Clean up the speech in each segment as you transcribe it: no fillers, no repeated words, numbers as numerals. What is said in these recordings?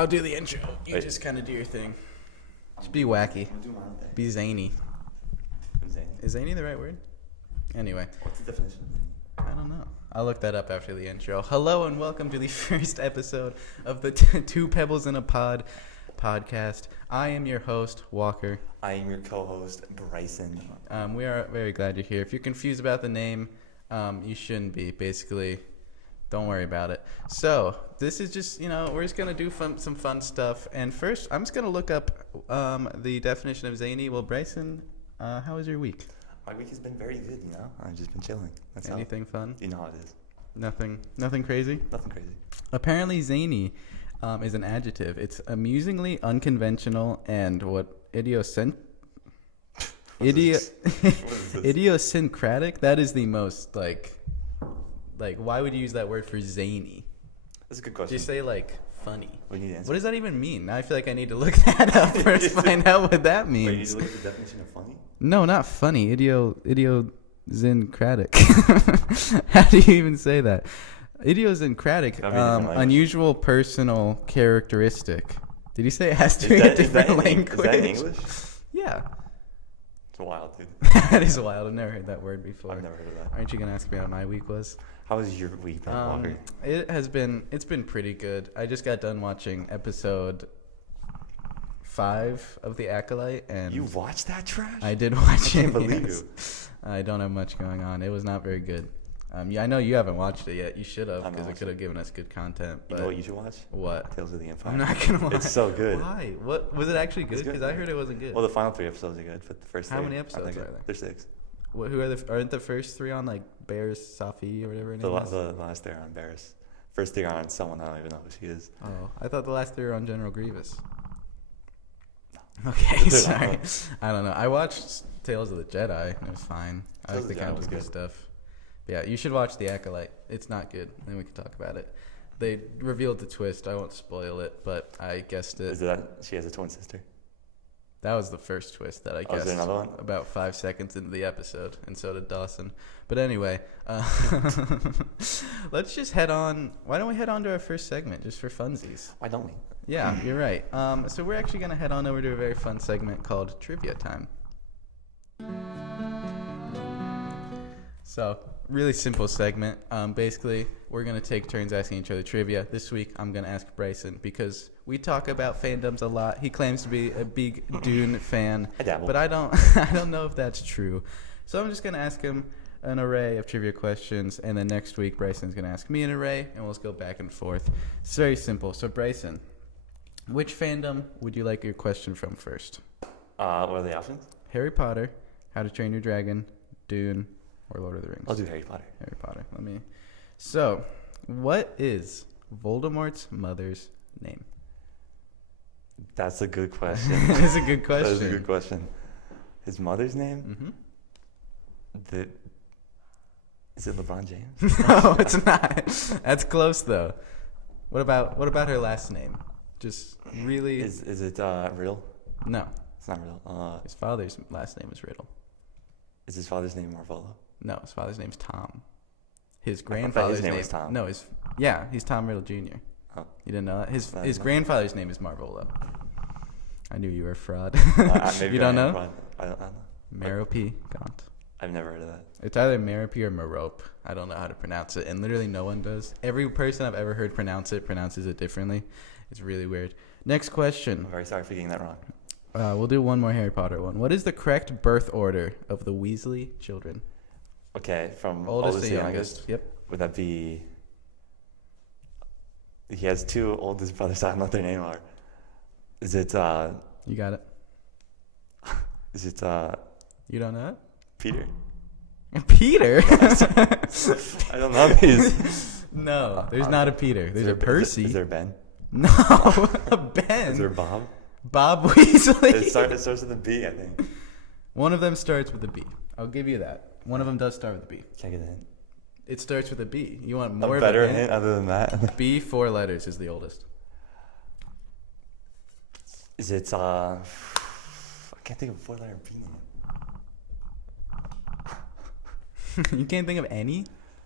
I'll do the intro. You Wait. just kind of do your thing. Just be wacky. I'll do my own thing. Be zany. Zany? Is zany the right word? Anyway, What's the definition of zany? I don't know. I'll look that up after the intro. Hello and welcome to the first episode of the Two Pebbles in a Pod podcast. I am your host, Walker. I am your co-host, Bryson. We are very glad you're here. If you're confused about the name, you shouldn't be. Basically, don't worry about it. So this is just, we're just going to do some fun stuff. And first, I'm just going to look up the definition of zany. Well, Bryson, how was your week? My week has been very good, I've just been chilling. That's Anything fun? You know how it is. Nothing crazy? Nothing crazy. Apparently, zany is an adjective. It's amusingly unconventional and idiosyncratic. That is the most like why would you use that word for zany? That's a good question. Do you say funny? We need to answer. What does that even mean? Now I feel like I need to look that up first, find out what that means. Wait, you need to look at the definition of funny? No, not funny. Idiosyncratic. How do you even say that? Idiosyncratic, unusual personal characteristic. Did you say it has to be a different language? Is that in English? Yeah. It's wild, dude. That is wild. I've never heard that word before. I've never heard of that. Aren't you going to ask me how my week was? How was your week, Walker? It's been pretty good. I just got done watching episode 5 of The Acolyte, and You watched that trash? I did watch it. I can't believe you. I don't have much going on. It was not very good. Yeah, I know you haven't watched it yet. You should have, because it could have given us good content. But You know what you should watch? What? Tales of the Empire. I'm not gonna watch. It's so good. Why? What was it actually good? It's good. Because I heard it wasn't good. Well, the final 3 episodes are good, but the first 3. How many episodes are there? There's 6. Who are aren't the first 3 on Bears Safi or whatever her name is? The last 3 are on Barris. First 3 are on someone I don't even know who she is. Oh, I thought the last 3 were on General Grievous. Okay, sorry. I don't know. I watched Tales of the Jedi. It was fine. I like the Count of Good stuff. But yeah, you should watch The Acolyte. It's not good. Then we can talk about it. They revealed the twist. I won't spoil it, but I guessed it. Is that she has a twin sister? That was the first twist that I guessed. Is there another one? About 5 seconds into the episode, and so did Dawson. But anyway, let's just head on. Why don't we head on to our first segment, just for funsies? Why don't we? Yeah, you're right. So we're actually going to head on over to a very fun segment called Trivia Time. So, really simple segment. Basically, we're going to take turns asking each other trivia. This week, I'm going to ask Bryson because we talk about fandoms a lot. He claims to be a big Dune fan, I dabble. but I don't know if that's true. So I'm just going to ask him an array of trivia questions, and then next week, Bryson's going to ask me an array, and we'll just go back and forth. It's very simple. So, Bryson, which fandom would you like your question from first? What are the options? Harry Potter, How to Train Your Dragon, Dune, or Lord of the Rings? I'll do Harry Potter. Harry Potter. So, what is Voldemort's mother's name? That's a good question. It's a good question. That is a good question. His mother's name? Mm-hmm. Is it LeBron James? No, it's not. That's close though. What about her last name? Just really. Is it Riddle? No. It's not Riddle. His father's last name is Riddle. Is his father's name Marvolo? No, his father's name's Tom. His I thought grandfather's his name was Tom. No, he's Tom Riddle Jr. Oh. You didn't know that? His No. grandfather's name is Marvolo. I knew you were a fraud. Maybe You don't know? I don't know. Merope Gaunt. I've never heard of that. It's either Merope or Merope. I don't know how to pronounce it, and literally no one does. Every person I've ever heard pronounces it differently. It's really weird. Next question. I'm very sorry for getting that wrong. We'll do one more Harry Potter one. What is the correct birth order of the Weasley children? Okay, from Oldest to youngest. Yep. Would that be... He has 2 oldest brothers. I don't know what their name are. Is it... You got it. Is it... You don't know Peter? it? Peter? I don't know these. No, there's not a Peter. There's a Percy. Is there Ben? No, a Ben. Is there Bob? Bob Weasley. It starts with a B, I think. One of them starts with a B. I'll give you that. One of them does start with a B. Can I get a hint? It starts with a B. You want more A of better a hint? hint other than that? B, 4 letters is the oldest. Is it... I can't think of a 4-letter B name. You can't think of any?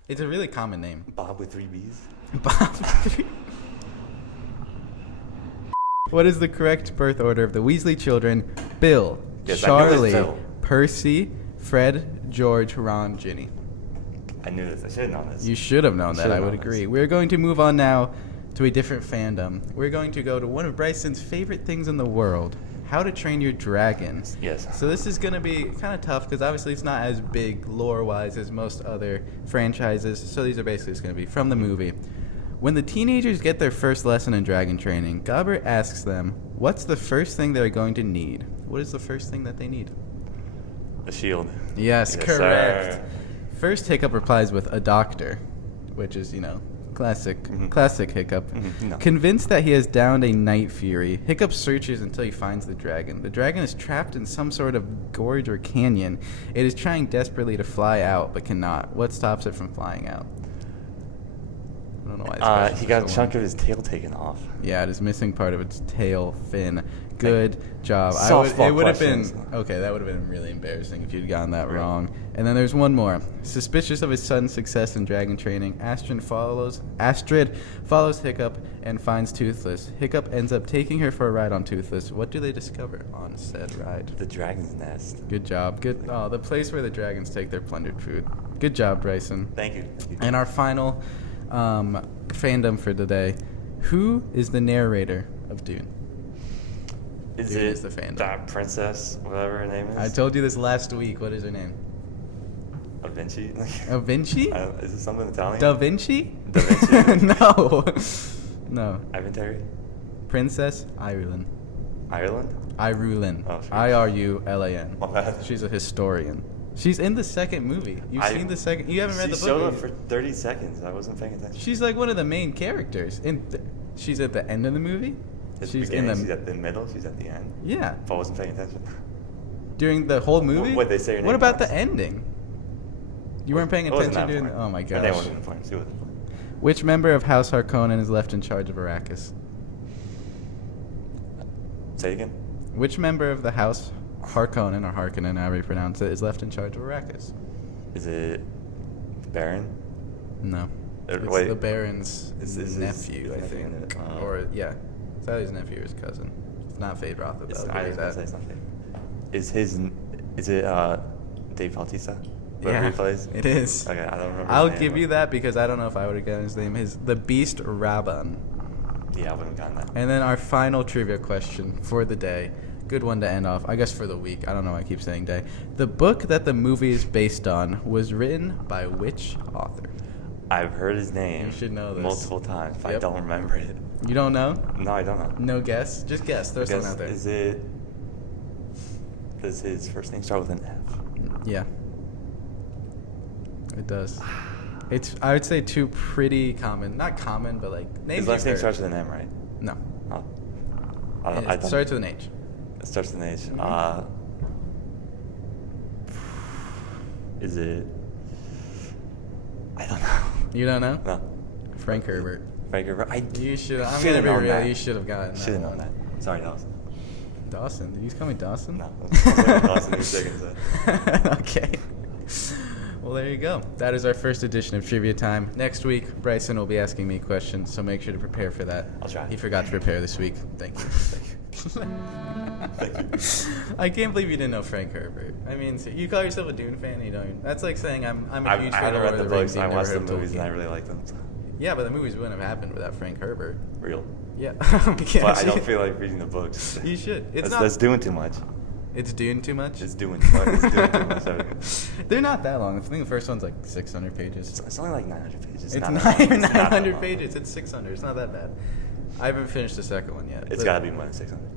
It's a really common name. Bob with 3 B's? Bob. What is the correct birth order of the Weasley children? Bill, Yes, I knew it was Charlie, Bill. Percy, Fred, George, Ron, Ginny. I knew this. I should have known this. You should have known that, I Should've would known agree. this. We're going to move on now to a different fandom. We're going to go to one of Bryson's favorite things in the world, How to Train Your Dragon. Yes. So this is going to be kind of tough because obviously it's not as big lore-wise as most other franchises. So these are basically just going to be from the movie. When the teenagers get their first lesson in dragon training, Gobbert asks them, what's the first thing they're going to need? What is the first thing that they need? A shield. Yes, Yes, correct. sir. First, Hiccup replies with a doctor, which is, classic Hiccup. No. Convinced that he has downed a night fury, Hiccup searches until he finds the dragon. The dragon is trapped in some sort of gorge or canyon. It is trying desperately to fly out, but cannot. What stops it from flying out? I don't know why. He got a chunk of his tail taken off. Yeah, it is missing part of its tail fin. Good job. Softball It would have been questions. okay. That would have been really embarrassing if you'd gotten that wrong. And then there's one more. Suspicious of his son's success in dragon training, Astrid follows Hiccup and finds Toothless. Hiccup ends up taking her for a ride on Toothless. What do they discover on said ride? The dragon's nest. Good job. Good. Oh, the place where the dragons take their plundered food. Good job, Bryson. Thank you. And our final fandom for today. Who is the narrator of Dune? Is Dune it is the fandom. that princess, whatever her name is? I told you this last week. What is her name? Da Vinci? Da Vinci? Is it something Italian? Da Vinci? Da Vinci? No. No. Ivan Terry? Princess Irulan. Ireland? Irulan. Oh, sure. Irulan. My bad. She's a historian. She's in the second movie. You've seen the second. You haven't read the book. She showed up yet. for 30 seconds. I wasn't paying attention. She's like one of the main characters. She's at the end of the movie. At the She's in beginning, the she's at the middle, she's at the end. yeah. If I wasn't paying attention. During the whole movie. What they say her What name about was? the ending? You weren't paying It wasn't attention that during. important. Oh my Her name gosh. wasn't important. She wasn't important. Which member of House Harkonnen is left in charge of Arrakis? Say it again. Which member of the House Harkonnen, or Harkonnen, however you pronounce it, is left in charge of Arrakis? Is it Baron? No. It's wait. the Baron's Is his nephew, I nephew think. in it? Or, yeah. It's either his nephew or his cousin. It's not Fade Rothfuss. It's, I'll I give was you gonna say that. it's not fair. Is it Dave Bautista? Whoever Yeah, he plays? it is. Okay, I don't remember. I'll his name, give but- you that because I don't know if I would have gotten his name. The Beast Rabban. Yeah, I wouldn't have gotten that. And then our final trivia question for the day. Good one to end off. I guess for the week. I don't know why I keep saying day. The book that the movie is based on was written by which author? I've heard his name. You should know this. Multiple times, but I Yep. don't remember it. You don't know? No, I don't know. No guess? Just guess. Throw something Guess- out there. Is it? Does his first name start with an F? Yeah. It does. It's, I would say, two pretty common. Not common, but like names. His last you've name heard. starts with an M, right? No. Oh. I It thought- starts with an H. It starts with an H. Mhm. Is it? I don't know. You don't know? No. Frank Herbert. Frank Herbert. You should. I'm Should've gonna be known real. that. You should have gotten. Should have that known one. that. Sorry, Dawson. Dawson. Did you just call me Dawson? No. I was like Dawson in seconds. Okay. Well, there you go. That is our first edition of Trivia Time. Next week, Bryson will be asking me questions, so make sure to prepare for that. I'll try. He forgot to prepare this week. Thank you. Thank you. I can't believe you didn't know Frank Herbert. I mean, so you call yourself a Dune fan, and you don't. That's like saying I'm a I huge I fan of haven't Lord read of the the Rings. books. You've I never watched the heard of movies and I Tolkien. really like them. Yeah, but the movies wouldn't have happened without Frank Herbert. Real. Yeah. But I don't feel like reading the books. You should. It's That's doing too much. It's Dune too much. It's doing too much. They're not that long. I think the first one's like 600 pages. It's only like 900 pages. It's not not that long. even It's not that 900 long. pages. It's 600. It's not that bad. I haven't finished the second one yet. It's but got to be more than 600.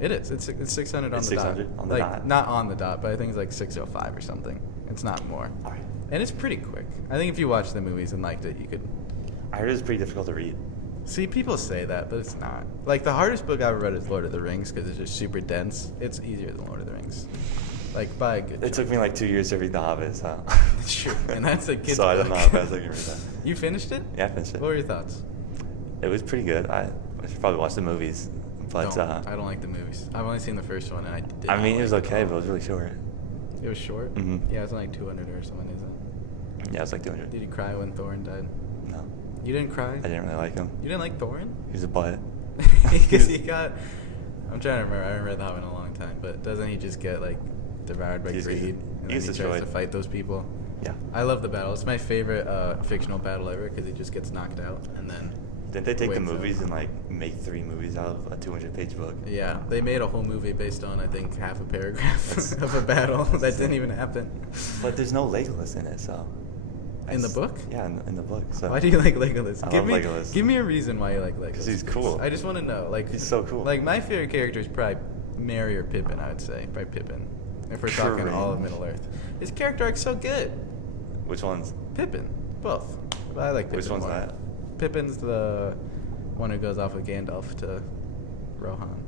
It is. It's 600 on It's the 600 dot. on the like, dot? Not on the dot, but I think it's like 605 or something. It's not more. All right. And it's pretty quick. I think if you watched the movies and liked it, you could. I heard it's pretty difficult to read. See, people say that, but it's not. Like, the hardest book I've ever read is Lord of the Rings because it's just super dense. It's easier than Lord of the Rings. Like, by a good It chunk. took me like 2 years to read The Hobbit, so. It's true. And that's a kid's So I don't know book. how fast I can read that. You finished it? Yeah, I finished it. What were your thoughts? It was pretty good. I should probably watch the movies. But I don't like the movies. I've only seen the first one, and I did. I not mean, it was like okay, at but it all. was really short. It was short. Mhm. Yeah, it was like 200 or something, isn't Yeah, it was like it? 200. Did you cry when Thorin died? No, You didn't cry. I didn't really like him. You didn't like Thorin? He was a butt. Because he got. I'm trying to remember. I haven't read The Hobbit in a long time, but doesn't he just get like devoured by greed? And then he tries to fight those people. Yeah. I love the battle. It's my favorite fictional battle ever because he just gets knocked out and then. Didn't they take the wakes up. movies and like make 3 movies out of a 200-page book? Yeah, they made a whole movie based on I think half a paragraph of a battle that didn't even happen. But there's no Legolas in it, so. In the book? Yeah, in the book. So. Why do you like Legolas? I give love me, Legolas. Give me a reason why you like Legolas. Because he's cool. I just want to know. Like He's so cool. Like my favorite character is probably Merry or Pippin. I would say probably Pippin. If we're talking all of Middle Earth, his character arc's so good. Which one's? Pippin, both. But I like Pippin. Which one's more. that? Pippin's the one who goes off with Gandalf to Rohan.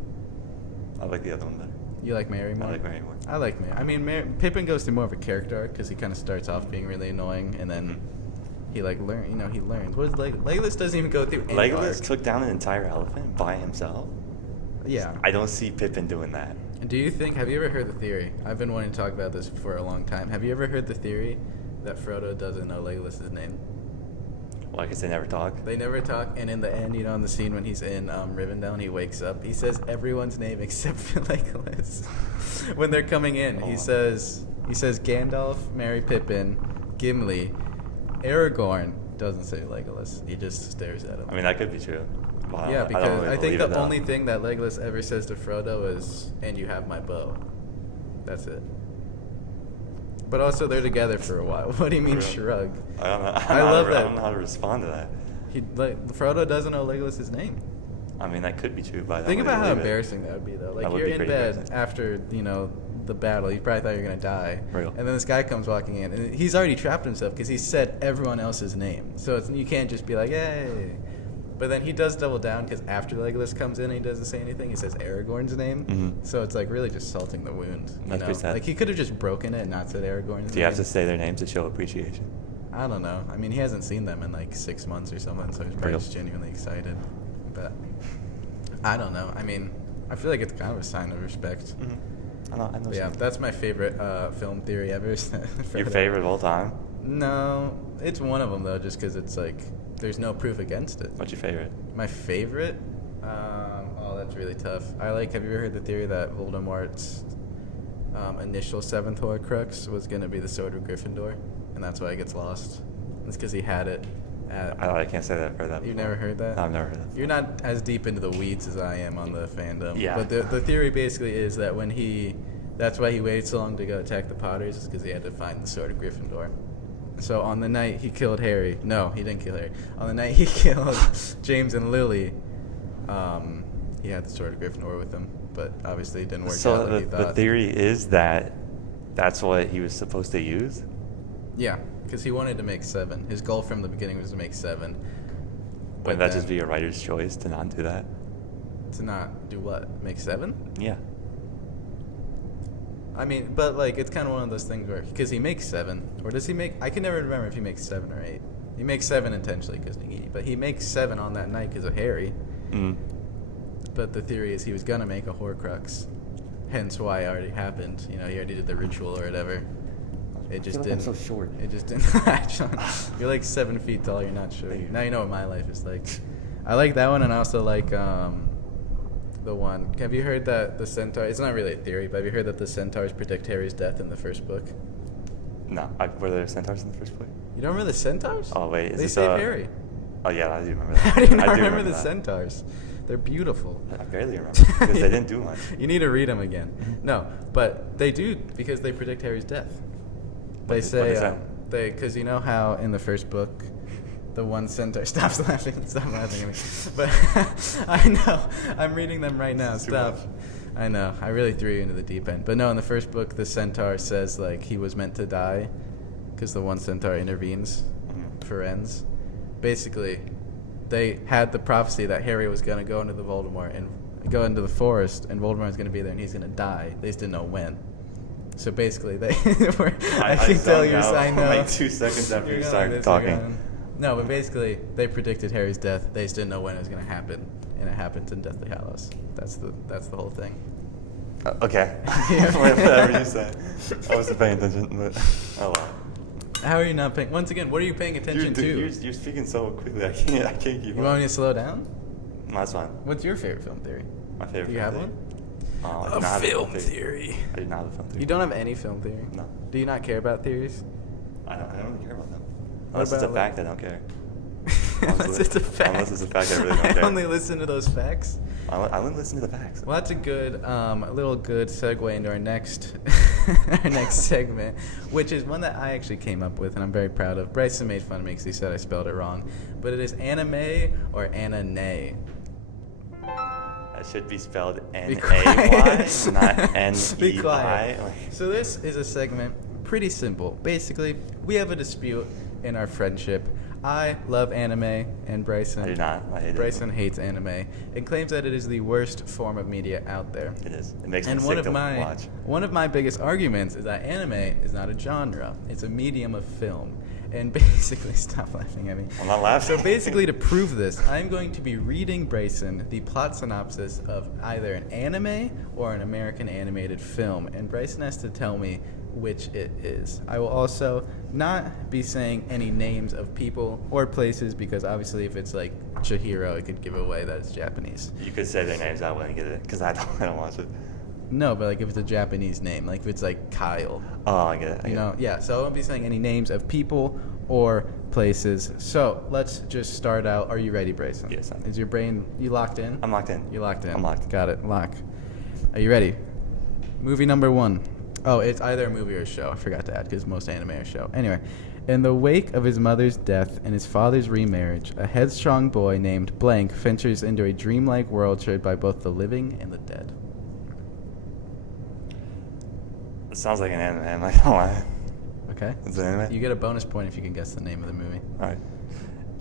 I like the other one better. You like Merry more? I like Merry more. I like Merry. I mean, Pippin goes through more of a character arc because he kind of starts off being really annoying and then he like learn. You know, he learns. What is Legolas doesn't even go through any Legolas arc. took down an entire elephant by himself. Yeah. I don't see Pippin doing that. Do you think? Have you ever heard the theory? I've been wanting to talk about this for a long time. Have you ever heard the theory that Frodo doesn't know Legolas' name? Well, I guess they never talk. They never talk, and in the end, you know, in the scene when he's in Rivendell, he wakes up. He says everyone's name except for Legolas. When they're coming in, he says Gandalf, Merry, Pippin, Gimli, Aragorn. Doesn't say Legolas. He just stares at him. I mean, that could be true. Well, Yeah, because don't really I think believe the it, only though. thing that Legolas ever says to Frodo is, "And you have my bow." That's it. But also, they're together for a while. What do you mean, Really? shrug? I don't know. I love that. I don't know how to respond to that. Frodo doesn't know Legolas' name. I mean, that could be true, but I don't Think really about how believe it. embarrassing that would be, though. Like, That would you're be in pretty bed embarrassing. after, you know, the battle. You probably thought you were going to die. Real. And then this guy comes walking in, and he's already trapped himself because he said everyone else's name. So you can't just be like, hey. But then he does double down because after Legolas comes in and he doesn't say anything, he says Aragorn's name. Mhm. So it's like really just salting the wound. You That's know? pretty sad. Like he could have just broken it and not said Aragorn's name. Do you have to say their names to show appreciation? I don't know. I mean, he hasn't seen them in like 6 months or something, so he's probably Real. just genuinely excited. But I don't know. I mean, I feel like it's kind of a sign of respect. I know. But yeah, that's my favorite film theory ever. Your favorite of all time? No, it's one of them though, just because it's like there's no proof against it. What's your favorite? My favorite? Oh, that's really tough. Have you ever heard the theory that Voldemort's initial 7th Horcrux was going to be the Sword of Gryffindor? And that's why it gets lost? It's because he had it at... I can't say that I've heard that You've before. never heard that? No, I've never heard that. You're not as deep into the weeds as I am on the fandom. Yeah. But the theory basically is that that's why he waited so long to go attack the Potters, is because he had to find the Sword of Gryffindor. So on the night he killed Harry, no, he didn't kill Harry. On the night he killed James and Lily, he had the Sword of Gryffindor with him, but obviously it didn't work out like he the thought. theory is that that's what he was supposed to use? Yeah, because he wanted to make 7. His goal from the beginning was to make 7. Wouldn't that just be a writer's choice to not do that? To not do what? Make 7? Yeah. I mean, but like it's kind of one of those things where because he makes 7, or does he make? I can never remember if he makes 7 or 8. He makes 7 intentionally because Nagini, but he makes 7 on that night because of Harry. But the theory is he was gonna make a Horcrux, hence why it already happened. You know, he already did the ritual or whatever. It just didn't. I'm so short. It just didn't. Actually, you're like 7 feet tall. You're not sure. Now you know what my life is like. I like that one, and I also like the one. Have you heard that the centaur? It's not really a theory, but have you heard that the centaurs predict Harry's death in the first book? No. Were there centaurs in the first book? You don't remember the centaurs? Oh, wait. Is They this save Harry. Oh, yeah, I do remember that. How do you not I do remember the that. centaurs? They're beautiful. I barely remember because they didn't do much. You need to read them again. No, but they do because they predict Harry's death. They say because you know how in the first book the one centaur stop laughing at me. But I know I'm reading them right now. Stop. I know I really threw you into the deep end. But no, in the first book the centaur says like he was meant to die because the one centaur intervenes for ends. Basically, they had the prophecy that Harry was going to go into the Voldemort and go into the forest, and Voldemort was going to be there, and he's going to die. They just didn't know when. So basically, they were. I can tell you, I know. Like 2 seconds after you started talking. No, but basically, they predicted Harry's death. They just didn't know when it was going to happen, and it happens in Deathly Hallows. That's the whole thing. Okay. Whatever you said. I wasn't paying attention, but oh well. How are you not paying? Once again, what are you paying attention to? You're speaking so quickly. I can't keep You up. want me to slow down? No, that's fine. What's your favorite film theory? My favorite Do you film have theory. one? I do not have a film theory. I do not have a film theory. You don't have any film theory? No. Do you not care about theories? I don't really care about them. What Unless it's a about, fact, I don't care. Unless it's a fact. Unless it's a fact, I really don't care. I only listen to those facts. I only listen to the facts. Well, that's a good, little good segue into our next, our next segment, which is one that I actually came up with and I'm very proud of. Bryson made fun of me because he said I spelled it wrong, but it is Ani-Nei or Ani-Nei. That should be spelled Be quiet. N-A-Y, not Be N-E-I. quiet. So this is a segment, pretty simple. Basically, we have a dispute in our friendship. I love anime, and Bryson. I do not. I hate it. Bryson hates anime and claims that it is the worst form of media out there. It is. It makes And me one sick of to my watch. one of my biggest arguments is that anime is not a genre; it's a medium of film. And basically, stop laughing at me. I'm not laughing. So basically, to prove this, I'm going to be reading Bryson the plot synopsis of either an anime or an American animated film, and Bryson has to tell me which it is. I will also not be saying any names of people or places because obviously if it's like Chihiro, it could give away that it's Japanese. You could say their names. I wouldn't get it because I don't watch it. No, but like if it's a Japanese name, like if it's like Kyle, Oh, I get it. I you get know, yeah. So I won't be saying any names of people or places. So let's just start out. Are you ready, Bryson? Yes, I'm. Is your brain, you locked in? I'm locked in. You locked in. I'm locked. Got it. Lock. Are you ready? Movie number 1. Oh, it's either a movie or a show. I forgot to add because most anime are show. Anyway, in the wake of his mother's death and his father's remarriage, a headstrong boy named Blank ventures into a dreamlike world shared by both the living and the dead. It sounds like an anime. I'm like, oh, why? Okay? It's an anime? You get a bonus point if you can guess the name of the movie. All right.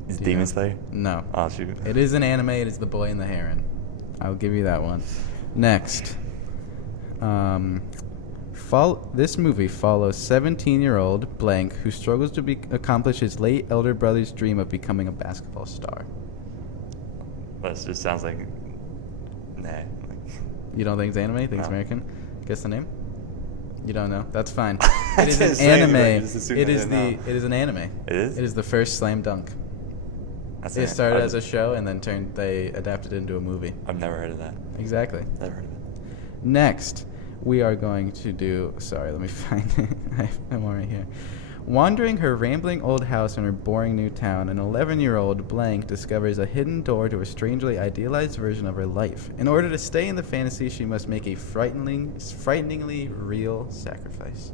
Is Do you Demon know? Slayer? No. Oh, shoot. It is an anime. It is The Boy and the Heron. I'll give you that one. Next. This movie follows 17-year-old Blank who struggles to accomplish his late elder brother's dream of becoming a basketball star. But it just sounds like, nah. Like, You don't think it's anime? You think it's No. American? Guess the name? You don't know. That's fine. I It is didn't an say anything, anime. just assumed It I is didn't know. It is an anime. It is? It is the first Slam Dunk. That's It started as a show and then they adapted it into a movie. I've never heard of that. Exactly. Never heard of it. Next, we are going to do. Sorry, let me find it. I'm right here. Wandering her rambling old house in her boring new town, an 11-year-old Blank discovers a hidden door to a strangely idealized version of her life. In order to stay in the fantasy, she must make a frighteningly real sacrifice.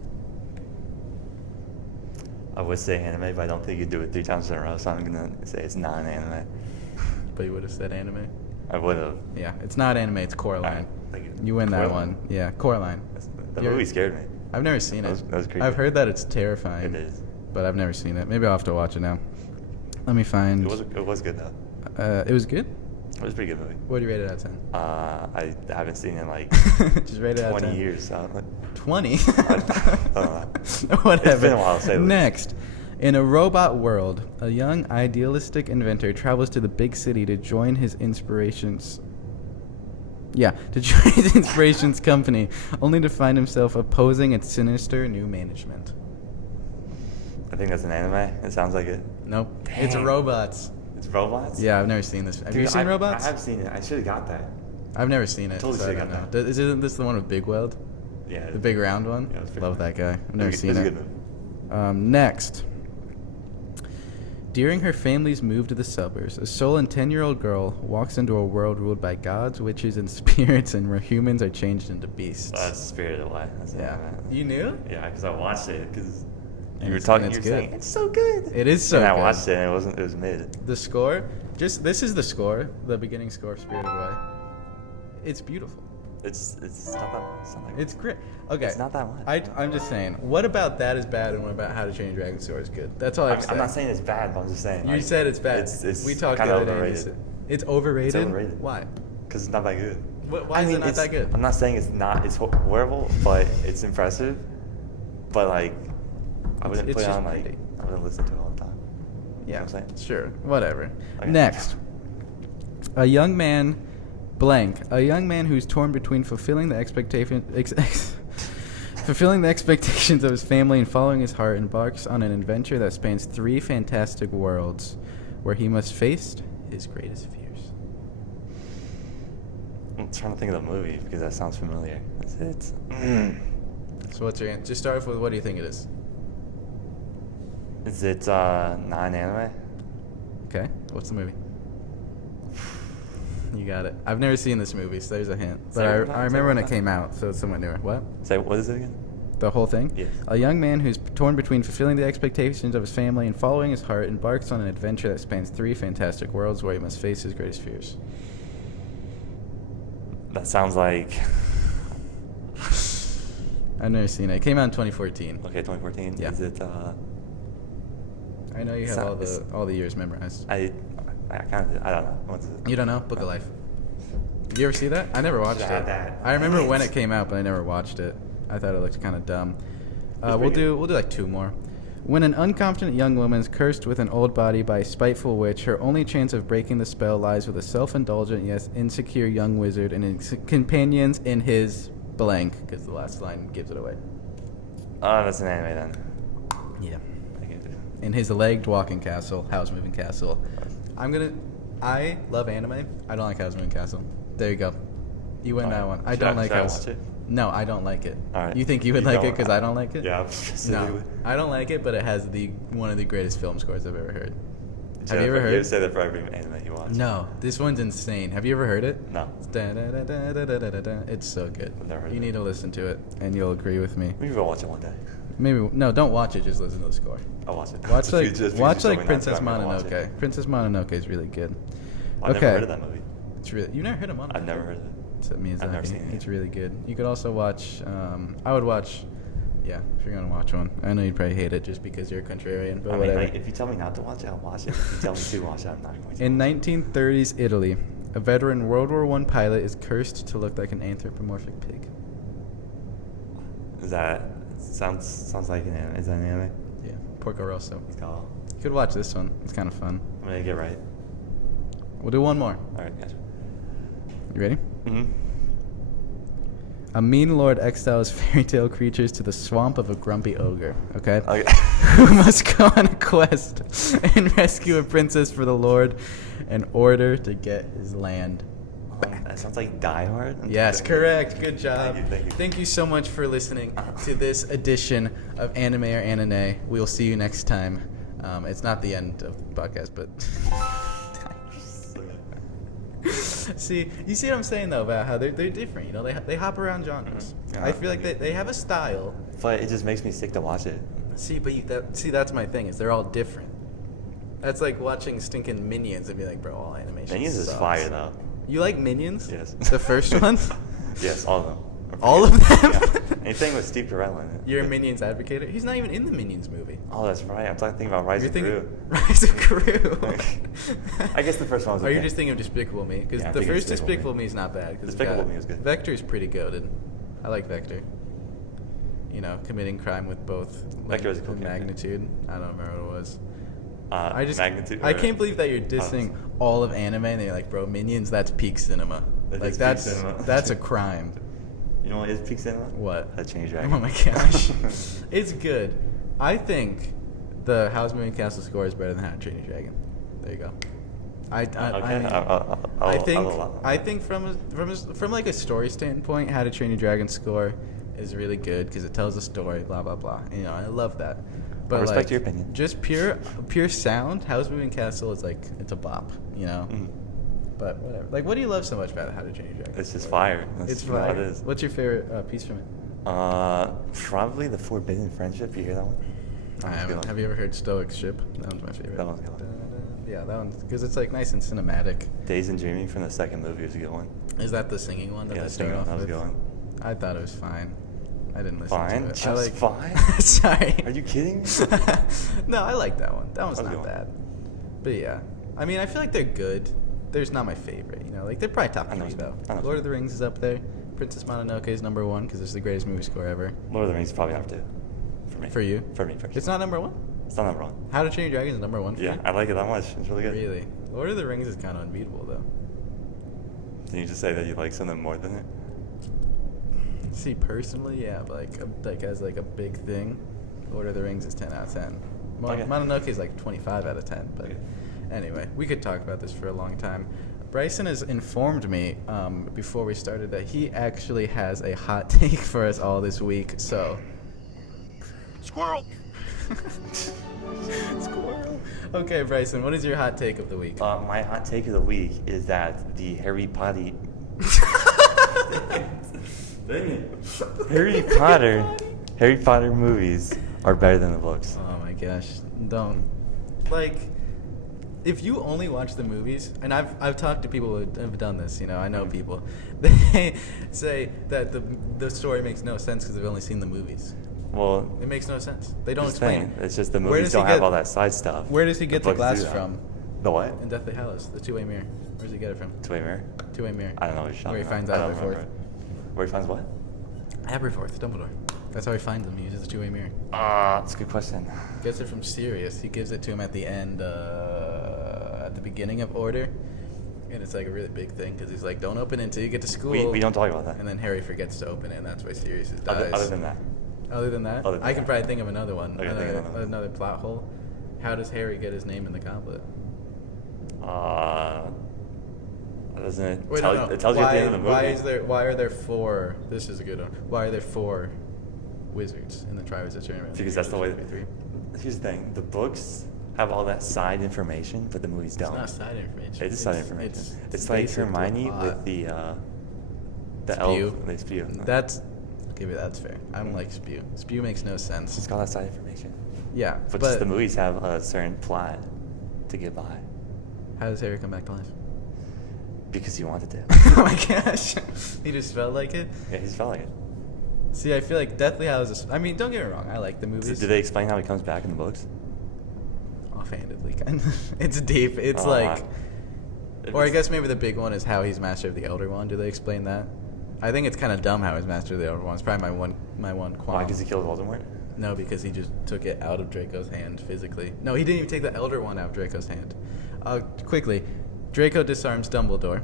I would say anime, but I don't think you'd do it 3 times in a row, so I'm going to say it's not an anime. But you would have said anime? I would have. Yeah, it's not anime, it's Coraline. You win that one. Yeah, Coraline. The You're- movie scared me. I've never seen it. That was creepy. I've heard that it's terrifying. It is. But I've never seen it. Maybe I'll have to watch it now. Let me find. It was good, though. It was good? It was a pretty good movie. What do you rate it out of 10? I haven't seen it in like Just rate it out of 20 10. years. So 20? I don't know. Whatever. It's been a while, to say the least. Next. In a robot world, a young idealistic inventor travels to the big city to join his inspirations company, only to find himself opposing its sinister new management. I think that's an anime. It sounds like it. Nope. It's Dang. robots. It's robots? Yeah, I've never seen this. Have you seen robots? I have seen it. I should have got that. I've never seen it. Totally so I should've don't got know. Isn't this the one with Big Weld? Yeah. The big round one? Yeah, it's pretty Love good. that guy. I've never It was seen a it. good movie. Next. During her family's move to the suburbs, a soul and 10-year-old girl walks into a world ruled by gods, witches, and spirits, and where humans are changed into beasts. That's Spirited Away. That's Yeah. anime. You knew? Yeah, because I watched it. Because And you were it's- talking. and You it's were good. saying it's so good. It is so and good. I watched it, and it wasn't. It was mid. The score, this is the score, the beginning score of Spirited Away. It's beautiful. It's not that. It's not that good. It's great. Okay. It's not that much. I'm just saying, what about that is bad and what about How to Train Your Dragon Sword is good? That's all I have to say. I'm not saying it's bad, but I'm just saying. You like, said it's bad. It's we talked kind the of other day. and you overrated. said- It's overrated? It's overrated. Why? Because it's not that good. Why is it not that good? I'm not saying it's not. It's horrible, but it's impressive. But like, I wouldn't It's put it just on like. pretty. I wouldn't listen to it all the time. Yeah, You know what I'm saying? sure. Whatever. Okay. Next. A young man, Blank, a young man who's torn between fulfilling the expectations of his family and following his heart, embarks on an adventure that spans 3 fantastic worlds where he must face his greatest fears. I'm trying to think of the movie because that sounds familiar. Is it? So what's your answer? Just start off with what do you think it is? Is it non-anime? Okay. What's the movie? You got it. I've never seen this movie, so there's a hint. But I remember when it came out, so it's somewhat newer. What? Say, what is it again? The whole thing? Yes. A young man who's torn between fulfilling the expectations of his family and following his heart embarks on an adventure that spans 3 fantastic worlds where he must face his greatest fears. That sounds like... I've never seen it. It came out in 2014. Okay, 2014. Yeah. Is it... I know you have all the years memorized. I kind of... I don't know. What's it? You don't know? Book of Life. You ever see that? I never watched Shut it. that. I remember when it came out, but I never watched it. I thought it looked kind of dumb. We'll do like 2 more. When an unconfident young woman is cursed with an old body by a spiteful witch, her only chance of breaking the spell lies with a self-indulgent yet insecure young wizard and his companions in his blank, because the last line gives it away. Oh, that's an anime then. Yeah. I can do it. In his legged walking castle, house moving castle. I love anime. I don't like house moving castle. There you go. You win that one. I don't like house. Should I watch it? No, I don't like it. All right. You think you would like it because I don't like it? Yeah. No, I don't like it, but it has one of the greatest film scores I've ever heard. Have you ever heard? You say that for every anime you watch. No, this one's insane. Have you ever heard it? No. It's so good. I've never heard You it. need to listen to it, and you'll agree with me. Maybe we'll watch it one day. Maybe no, don't watch it. Just listen to the score. I'll watch it. Watch If you watch told like me not to, Princess I'm gonna watch it. Mononoke. Princess Mononoke is really good. I've Okay. never heard of that movie. It's really you've never heard of Mononoke? I've never heard of it. It's Miyazaki. I've never seen it. It's really good. You could also watch. I would watch. Yeah, if you're gonna watch one, I know you'd probably hate it just because you're a contrarian, but I mean, whatever. like, if you tell me not to watch it, I'll watch it. If you tell me to watch it, I'm not going to. In watch it. 1930s Italy, a veteran World War I pilot is cursed to look like an anthropomorphic pig. Is that sounds like an anime? Is that an anime? Yeah, Porco Rosso. Oh, You could watch this one. It's kind of fun. I'm gonna get right. We'll do one more. All right, gotcha. You ready? Mhm. A mean lord exiles fairy tale creatures to the swamp of a grumpy ogre. Okay. Okay. Who must go on a quest and rescue a princess for the lord in order to get his land. That sounds like Die Hard. Yes, correct. Good job. Thank you. Thank you so much for listening to this edition of Anime or Ani-Nei. We'll see you next time. It's not the end of the podcast, but see, you see what I'm saying though about how they're different. You know, they hop around genres. Mhm. I feel like they have a style. But it just makes me sick to watch it. See, but that's my thing is they're all different. That's like watching stinking Minions and be like, bro, all animation. Minions is sucks. fire though. You like Minions? Yes. The first one? Yes, all of them. All of them? Yeah. Anything with Steve Carell in it. You're a Minions advocate? He's not even in the Minions movie. Oh, that's right. I'm thinking about Rise of Gru. Rise of Gru. I guess the first one was Or okay. you're just thinking of Despicable Me? Because Yeah, I'm the thinking first Despicable Despicable Me. Me is not bad. 'cause it's Despicable got- Me is good. Vector's pretty goated. I like Vector. You know, committing crime with both Vector is a cool and character. magnitude. I don't remember what it was. Magnitude. I can't believe that you're dissing all of anime and you're like, bro, Minions, that's peak cinema. That Like is peak that's cinema. that's a crime. You know what is peak cinema? What? A Change Dragon. Oh my gosh. It's good. I think the House Moving Castle score is better than How to Train Your Dragon. There you go. I think from like a story standpoint, How to Train Your Dragon score is really good because it tells a story, blah blah blah. You know, I love that. But I respect like, your opinion. Just pure sound, House Moving Castle is like it's a bop, you know. Mm. But whatever. Like, what do you love so much about How to Train Your Dragon? It's just fire. That's It's what fire. it is. What's your favorite piece from it? Probably the Forbidden Friendship. You hear that one? I That's a good haven't. one. Have you ever heard Stoic Ship? That one's my favorite. That one's a good one. Yeah, that one's because it's like nice and cinematic. Days and Dreaming from the second movie was a good one. Is that the singing one that Yeah, they the start singing off one, that was with? a good one. I thought it was fine. I didn't listen Fine? to it. Just fine? Sorry. Are you kidding me? No, I like that one. That one's That was a not good one. bad. But yeah, I mean, I feel like they're good. There's not my favorite. You know, like they're probably top I know 3 though. I know. Lord of the Rings is up there. Princess Mononoke is number 1 because it's the greatest movie score ever. Lord of the Rings is probably number 2. For me. For you? For me first. It's not number 1. It's not number 1. How to Train Your Dragon is number 1 for Yeah, you? I like it that much. It's really good. Really? Lord of the Rings is kind of unbeatable though. Can you just say that you like something more than it? See, personally, yeah, but like as like a big thing, Lord of the Rings is 10 out of 10. Okay. Mononoke is like 25 out of 10. But Okay. anyway, we could talk about this for a long time. Bryson has informed me before we started that he actually has a hot take for us all this week. So, Squirrel. squirrel. Okay, Bryson, what is your hot take of the week? My hot take of the week is that the Harry Potter movies are better than the books. Oh my gosh, don't. Like, if you only watch the movies, and I've talked to people who have done this, you know, I know people, they say that the story makes no sense because they've only seen the movies. Well, It makes no sense. They don't just explain saying, it. it's just the Where movies does he don't have get- all that side stuff. Where does he get the books glass do that. from? The what? In Deathly Hallows, the two-way mirror. Where does he get it from? Two-way mirror? Two-way mirror. I don't know what you're talking Where he about. finds I don't Aberforth. remember. Where he finds what? Aberforth, Dumbledore. That's how he finds him. He uses the two-way mirror. That's a good question. Gets it from Sirius. He gives it to him at the end, at the beginning of Order. And it's like a really big thing because he's like, don't open it until you get to school. We don't talk about that. And then Harry forgets to open it, and that's why Sirius dies. Other than that. Other than that? Other than I can that. probably think of another one. Okay, think of another one. Another plot hole. How does Harry get his name in the goblet? Doesn't it Wait, tell no, no. It tells you at the end of the movie. Why are there four? This is a good one. Why are there four wizards in the Triwizard Tournament? Because that's the way. Three. Here's the thing: the books have all that side information, but the movies It's don't. not side information. It is side information. It's like basic to Hermione plot. with the Spew. elf. They spew. That's. Okay, but that's fair. I don't like Spew. Spew makes no sense. It's got that side information. Yeah, But just the movies have a certain plot to get by How does Harry come back to life? because he wanted to. Oh my gosh, he just felt like it. Yeah, he just felt like it. See, I feel like Deathly Hallows is. I mean, don't get me wrong. I like the movies. Do they explain how he comes back in the books? Offhandedly, kind of. It's deep. It's Oh, like. If Or I it's- guess maybe the big one is how he's Master of the Elder Wand. Do they explain that? I think it's kind of dumb how he's Master of the Elder Wand. It's probably my one qualm. Why? Because he killed Voldemort? No, because he just took it out of Draco's hand physically. No, he didn't even take the Elder Wand out of Draco's hand. Quickly, Draco disarms Dumbledore.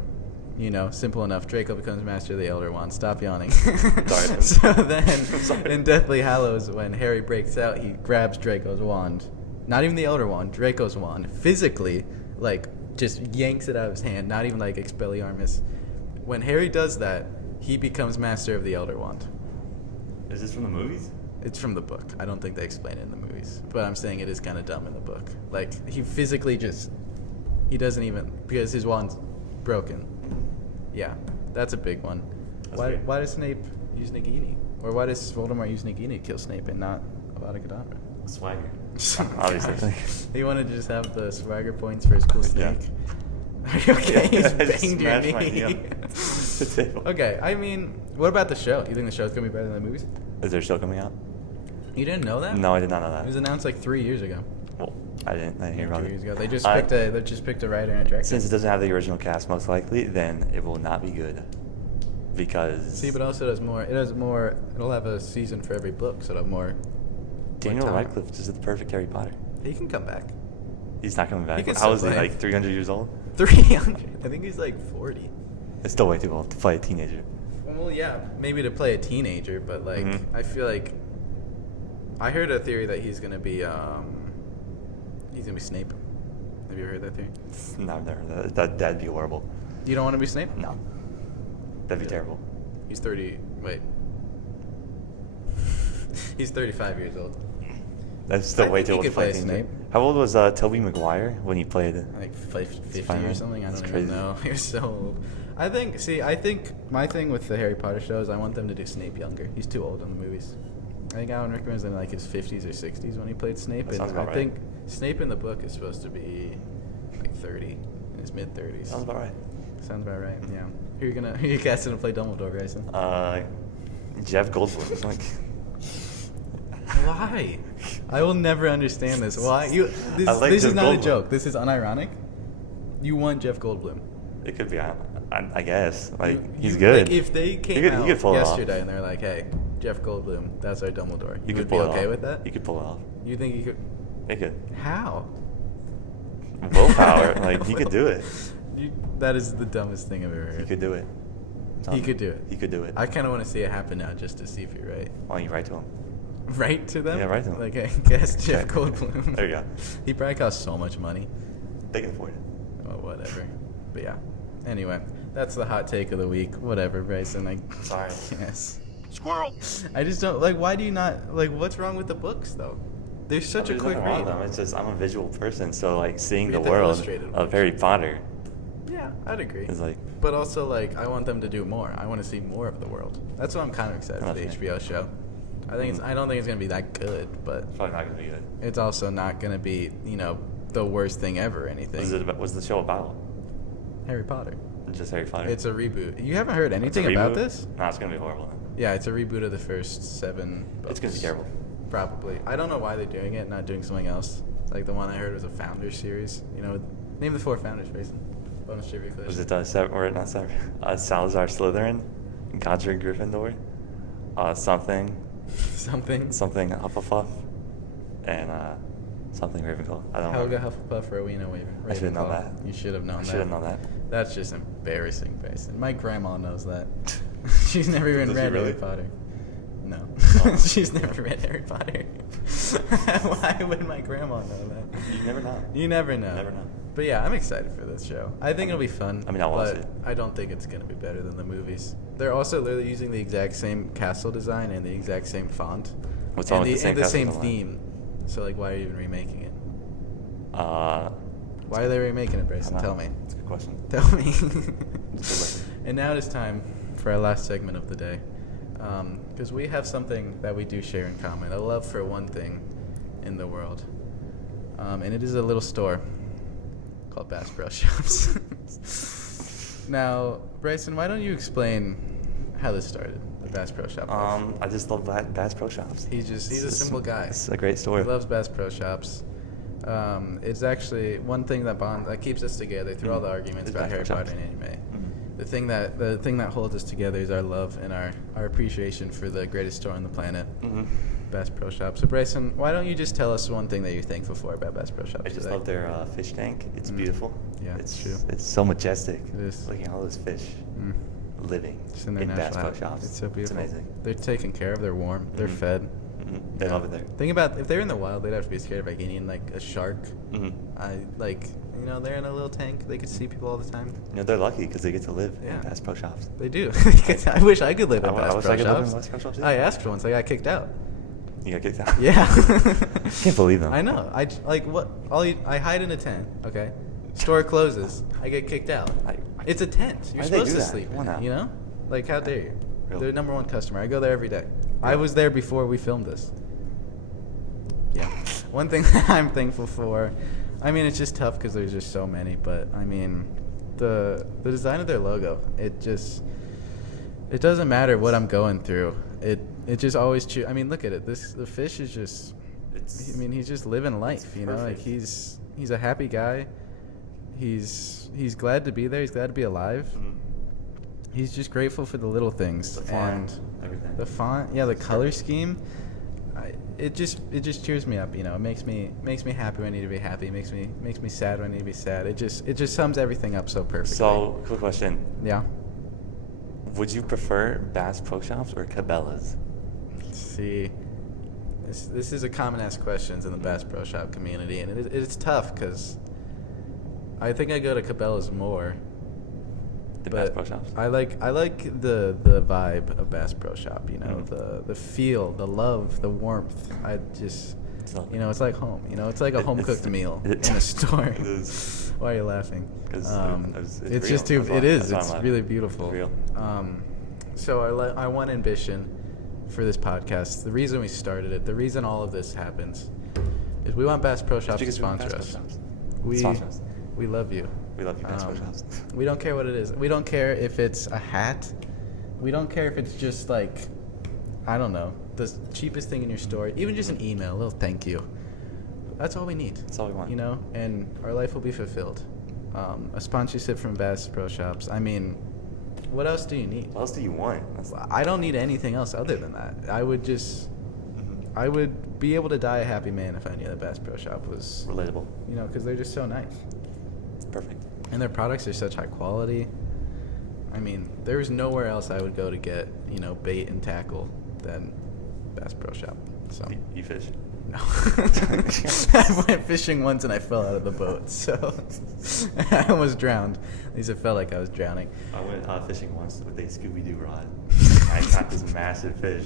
You know, simple enough. Draco becomes Master of the Elder Wand. Stop yawning. Sorry. So then, Sorry. in Deathly Hallows, when Harry breaks out, he grabs Draco's wand. Not even the Elder Wand, Draco's wand. Physically, like, just yanks it out of his hand. Not even like Expelliarmus. When Harry does that, he becomes Master of the Elder Wand. Is this from the movies? It's from the book. I don't think they explain it in the movies. But I'm saying it is kind of dumb in the book. Like, he physically just... He doesn't even... Because his wand's broken. Yeah, that's a big one. That's weird. Why does Snape use Nagini? Or why does Voldemort use Nagini to kill Snape and not Avada Kedavra? Swagger. Oh, Obviously. gosh. He wanted to just have the swagger points for his cool Yeah. snake. Are you okay? He's I just banged your smashed my knee knee. on the table. Okay, I mean, what about the show? You think the show's gonna be better than the movies? Is there a show coming out? You didn't know that? No, I did not know It was that. announced like 3 years ago. Well, I didn't hear about 2 years it. ago. They just I- picked a writer and a director. Since it doesn't have the original cast, most likely, then it will not be good. Because See, but also does more. It has more. It'll have a season for every book, so it'll have more. Daniel time. Radcliffe is the perfect Harry Potter. He can come back. He's not coming back. can How still is he, play. like 300 years old? 300. I think he's like 40. It's still way too old to play a teenager. Well, yeah, maybe to play a teenager, but like Mhm. I feel like I heard a theory that he's gonna be Snape. Have you heard that theory? No, I've never. That'd be horrible. You don't want to be Snape? No. That'd be Yeah. terrible. He's 30. Wait. He's 35 years old. That's still I way think too he old to could play a play teenager. Snape. How old was Tobey Maguire when he played? Like 50 or Spider-Man? something. I That's don't crazy. even know. He was so old. I think my thing with the Harry Potter show is I want them to do Snape younger. He's too old in the movies. I think Alan Rickman was in like his 50s or 60s when he played Snape. That sounds And about I think Snape in the book is supposed to be like 30, in his mid 30s. Sounds about right. Sounds about right. Yeah. Who you casting to play Dumbledore, Grayson? Jeff Goldblum. Like, Why? I will never understand this. Why? This I like is Jeff not a Goldblum. joke. This is unironic. You want Jeff Goldblum. it could be. I guess. Like, he's You- good. Like if they came could- he out could pull it off. yesterday and they're like, "Hey, Jeff Goldblum, that's our Dumbledore," He you could would be pull it okay off. with that? He could pull it off. You think he could? He could. How? Willpower. Like, he could do it. That is the dumbest thing I've ever heard. He could do it. He could do it. He could do it. I kind of want to see it happen now, just to see if you're right. Why don't you write to him? Right to them? Yeah, write to them. Like, hey, guess Jeff Okay. Goldblum. There you go. He probably costs so much money. They can afford it. Oh, whatever. But yeah. Anyway, that's the hot take of the week. Whatever, Bryson. I Sorry. guess. Squirrel. I just don't like. Why do you not like? What's wrong with the books though? They're such a There's quick nothing wrong read. with them. It's just I'm a visual person, so like seeing Read the the world illustrated of Harry Potter Yeah, I'd agree. is like. But also, like, I want them to do more. I want to see more of the world. That's why I'm kind of excited for the Okay. HBO show. I don't think it's gonna be that good, but It's probably not gonna be good. it's also not gonna be, the worst thing ever. Or What's anything. what's the show about? Harry Potter. Just Harry Potter. It's a reboot. You haven't heard It's a anything about reboot? this? No, it's gonna be horrible. Yeah, it's a reboot of the first 7 books. It's gonna be terrible. Probably. I don't know why they're doing it, not doing something else. Like the one I heard was a Founders series. Name the 4 Founders, Grayson. Bonus trivia question. Was it Salazar Slytherin, Godric Gryffindor, something Something? Hufflepuff, and something Ravenclaw. I don't Helga know. Hufflepuff, Rowena Ravenclaw. I should've known that. You should have known I that. should have known that. That's just embarrassing, Grayson. My grandma knows that. She's never even Does she read really? Harry Potter. No. Oh. She's never read Harry Potter. Why would my grandma know that? You never know. You never know. Never know. But yeah, I'm excited for this show. I think it'll be fun. I mean, I'll watch but it. I don't think it's going to be better than the movies. They're also literally using the exact same castle design and the exact same font. What's and wrong with the same and the castle same design? theme. So, like, why are you even remaking it? Uh, Why are they remaking it, Bryson? I Tell don't me. know. That's a good question. Tell me. Just And now it is time for our last segment of the day. Because we have something that we do share in common, a love for one thing in the world. And it is a little store called Bass Pro Shops. Now, Bryson, why don't you explain how this started, the Bass Pro Shop? life? I just love Bass Pro Shops. He's a simple guy. It's a great story. He loves Bass Pro Shops. It's actually one thing that keeps us together through all the arguments It's about Bass Harry Pro Potter Shops. and anime. Mhm. The thing that holds us together is our love and our appreciation for the greatest store on the planet, Mhm. Bass Pro Shops. So Bryson, why don't you just tell us one thing that you're thankful for about Bass Pro Shops I just today? love their fish tank. It's beautiful. Yeah, it's true. It's so majestic. It is. Looking at all those fish Mm. living Just in their Bass natural Pro habitat. Shops. It's so beautiful. It's amazing. They're taken care of. They're warm. They're Mhm. fed. Mhm. They Yeah. love it there. Think about if they're in the wild, they'd have to be scared of like getting like a shark. Mhm. They're in a little tank. They could see people all the time. They're lucky because they get to live Yeah. in Bass Pro Shops. They do. I wish I could live in I Bass wish Pro I could live in Shops. Bass Pro Shops, too. I asked once. I got kicked out. You got kicked out. Yeah. Can't believe them. I know. I hide in a tent. Okay. Store closes. I get kicked out. It's a tent. You're Why do they supposed do to that? sleep. Come on now. You know? Like how dare you? Really? They're number one customer. I go there every day. I was there before we filmed this. Yeah. One thing that I'm thankful for, I mean, it's just tough because there's just so many, but I mean, the design of their logo, it doesn't matter what I'm going through. It just always I mean, look at it. The fish is just, he's just living life, you know? Like perfect. he's a happy guy. He's glad to be there. He's glad to be alive. Mhm. He's just grateful for the little things. The font, and everything. the font, yeah, the color scheme. It just cheers me up, you know. It makes me happy when I need to be happy. It makes me sad when I need to be sad. It just sums everything up so perfectly. So, quick question. yeah. Would you prefer Bass Pro Shops or Cabela's? See, this is a common asked questions in the Bass Pro Shop community, and it's tough because I think I go to Cabela's more. The But Bass Pro Shops? I like the vibe of Bass Pro Shop. You know, Mhm. the feel, the love, the warmth. I just, So- it's like home. It's like a home cooked meal in a store. It is. Why are you laughing? 'Cause it's It's real. just too. That's why- It is. that's why I'm It's laughing. really beautiful. It's real. So I want ambition for this podcast. The reason we started it, the reason all of this happens, is we want Bass Pro Shops to because we want sponsor Bass us. Pro Shops. We Sponsor us. we love you. We love you, Bass Pro Shops. We don't care what it is. We don't care if it's a hat. We don't care if it's just like, I don't know, the cheapest thing in your store. Even just an email, a little thank you. That's all we need. That's all we want. And our life will be fulfilled. A sponsorship from Bass Pro Shops. I mean, what else do you need? What else do you want? I don't need anything else other than that. I would be able to die a happy man if I knew that Bass Pro Shop was, Relatable. because they're just so nice. Perfect. And their products are such high quality. I mean, there's nowhere else I would go to get, bait and tackle than Bass Pro Shop. So, You fish? No. I went fishing once and I fell out of the boat, so I almost drowned. At least it felt like I was drowning. I went fishing once with a Scooby-Doo rod. I caught this massive fish.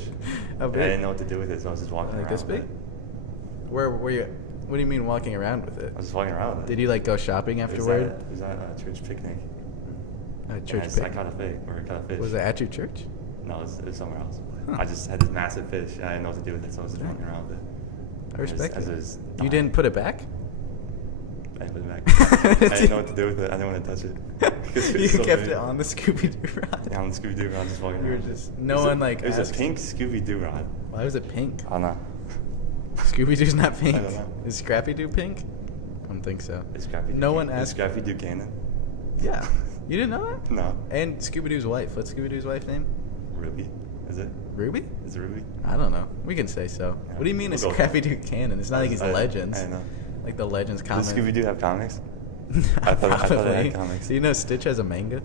How And big? I didn't know what to do with it, so I was just walking Like around this with big? it. Where were you? What do you mean walking around with it? I was just walking around with it. Did you like go shopping afterward? It was at a church picnic. A And church I picnic? caught a fish. Was it at your church? No, it was somewhere else. Huh. I just had this massive fish. And I didn't know what to do with it, so I was just walking around with it. I respect As it. it was You dying. didn't put it back? I didn't put it back. I didn't know what to do with it. I didn't want to touch it. 'Cause it You was so kept big. it on the Scooby-Doo rod? Yeah, on the Scooby-Doo rod, just walking You were around. just... It No was one, like, It was asked... a pink Scooby-Doo rod. Why was it pink? I don't know. Scooby-Doo's not pink? I don't know. Is Scrappy-Doo pink? I don't think so. Is Scrappy-Doo No one Is asked... Scrappy-Doo canon? Yeah. You didn't know that? No. And Scooby-Doo's wife. What's Scooby-Doo's wife's name? Ruby? Is it? Ruby? Is it Ruby? I don't know. We can say so. Yeah, What do you mean we'll is go for it. Scrappy-Doo canon? It's not like he's I Legends. I know. Like the Legends comic. Does Scooby-Doo have comics? I thought they Probably. had comics. Do you know Stitch has a manga?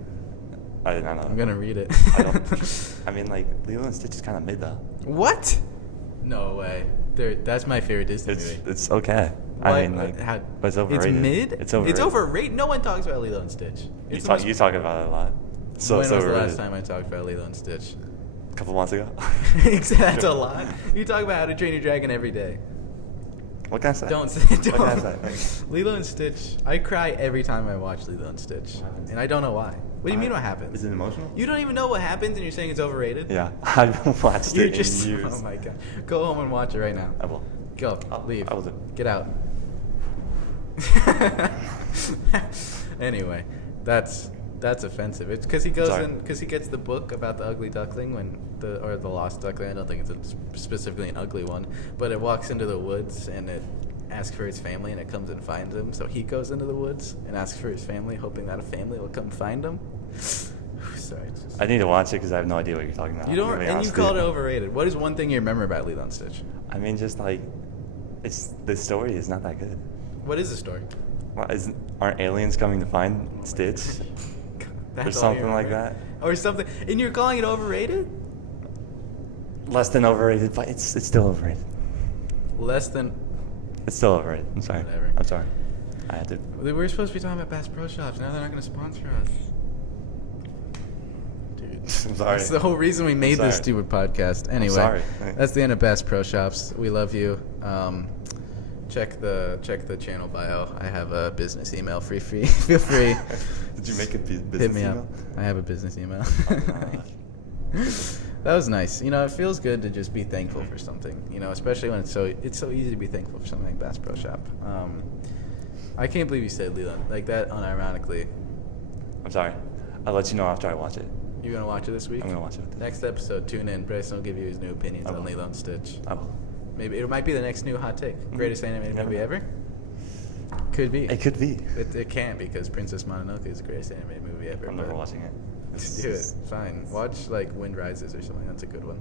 I did not know. I'm gonna read it. I don't. I mean, like, Lilo and Stitch is kind of mid, though. What? No way. That's my favorite Disney movie. It's okay. Why- I mean, like, how- but it's overrated. It's mid. It's overrated. It's overrated. No one talks about Lilo and Stitch. You It's the talk, most- you talk about it a lot. So when it's was the overrated. last time I talked about Lilo and Stitch? A couple months ago. That's a lot. You talk about How to Train Your Dragon every day. What can I say? Don't say. What can I Don't. say? Lilo and Stitch. I cry every time I watch Lilo and Stitch, and I don't know why. What do you mean? What happens? Is it emotional? You don't even know what happens, and you're saying it's overrated. Yeah, I haven't watched You're it just. in years. Oh my god. Go home and watch it right now. I will. Go. I'll- Leave. I will do. Get out. Anyway, that's offensive. It's because he goes Sorry. in because he gets the book about the ugly duckling or the lost duckling. I don't think it's specifically an ugly one, but it walks into the woods and it asks for his family and it comes and finds him. So he goes into the woods and asks for his family, hoping that a family will come find him. Sorry. It's just, I need to watch it because I have no idea what you're talking about. you don't, to be and you honest called with it you. overrated. What is one thing you remember about Lilo and Stitch? I mean, just like, the story is not that good. What is the story? Well, aren't aliens coming to find Stitch? That's Or all you something like remember? that. Or something. And you're calling it overrated? Less than overrated, but it's still overrated. Less than. It's still overrated. I'm sorry. Whatever. I'm sorry. I had to. We were supposed to be talking about Bass Pro Shops. Now they're not going to sponsor us. Dude. I'm sorry. That's the whole reason we made this sorry. stupid podcast. Anyway, sorry. that's the end of Bass Pro Shops. We love you. Check the channel bio. I have a business email. Feel free. Did you make a business Hit me email? up. I have a business email. That was nice. You know, it feels good to just be thankful for something. You know, especially when it's so easy to be thankful for something like Bass Pro Shop. I can't believe you said Leland like that unironically. I'm sorry. I'll let you know after I watch it. You're gonna watch it this week? I'm gonna watch it. Next episode, tune in. Bryson will give you his new opinions I on will. Lilo and Stitch. I will. Maybe it might be the next new hot take. Greatest animated You never movie know. ever? Could be. It could be. It can't because Princess Mononoke is the greatest animated movie ever. I'm never but- watching it. It's- Do it. Fine. Watch like Wind Rises or something. That's a good one.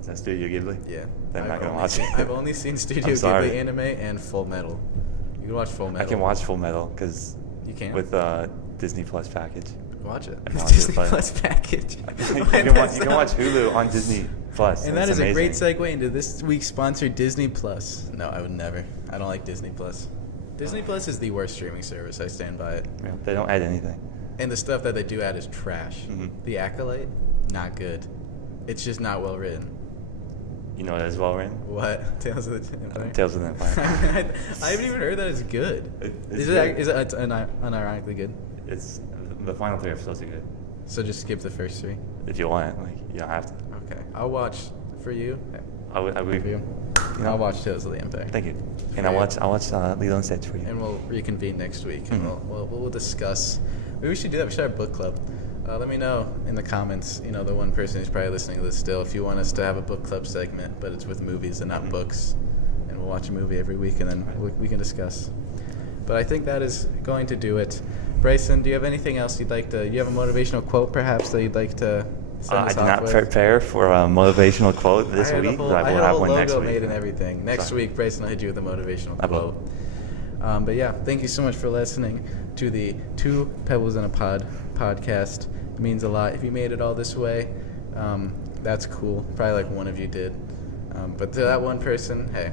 Is that Studio Ghibli? Yeah. Then I'm not gonna only watch seen, it. I've only seen Studio I'm sorry. Ghibli anime and Full Metal. You can watch Full Metal. I can watch Full Metal because You can? with Disney Plus package. Watch it. I can It's watch it, Disney but- Plus package. you can watch Hulu on Disney Plus. And that it's is a great amazing. segue into this week's sponsor, Disney Plus. No, I would never. I don't like Disney Plus. Disney Plus is the worst streaming service. I stand by it. Yeah, they don't add anything. And the stuff that they do add is trash. Mhm. The Acolyte, not good. It's just not well written. You know it as well, right? What? Tales of the Empire? Tales of the Empire. I haven't even heard that it's good. It's Is good. it? Is it unironically good? It's the final 3 episodes are good. So just skip the first 3. If you want, like you don't have to. Okay, I'll watch for you. I would. For you. know. I'll watch Tales of the Empire. Thank you. For And I'll you. watch Lilo and Stitch for you. And we'll reconvene next week. And Mhm. we'll discuss. Maybe we should do that. We should have a book club. Let me know in the comments. You know, the one person who's probably listening to this still, if you want us to have a book club segment, but it's with movies and not Mhm. books, and we'll watch a movie every week, and then we can discuss. But I think that is going to do it. Bryson, do you have anything else you'd like to? You have a motivational quote, perhaps, that you'd like to send I us did off not with? prepare for a motivational quote this I had week, a whole, but I I will had a have whole one next logo week. made and everything. Next Sorry. week, Bryson will hit you with a motivational I will. quote. But yeah, thank you so much for listening to the Two Pebbles in a Pod podcast. It means a lot. If you made it all this way, that's cool. Probably like one of you did. But to that one person, hey,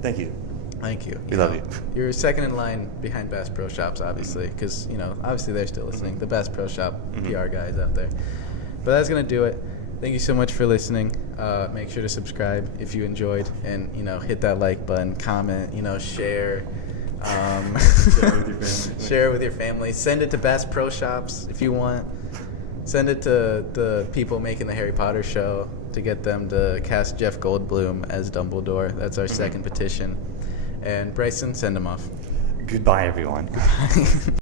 Thank you. Thank you. We love you. You're second in line behind Bass Pro Shops, obviously, because, obviously they're still listening. The Bass Pro Shop PR guys out there. But that's going to do it. Thank you so much for listening. Make sure to subscribe if you enjoyed, and, hit that like button, comment, share. Share it with your family. Send it to Bass Pro Shops if you want. Send it to the people making the Harry Potter show to get them to cast Jeff Goldblum as Dumbledore. That's our second petition. And Bryson, send them off. Goodbye, everyone.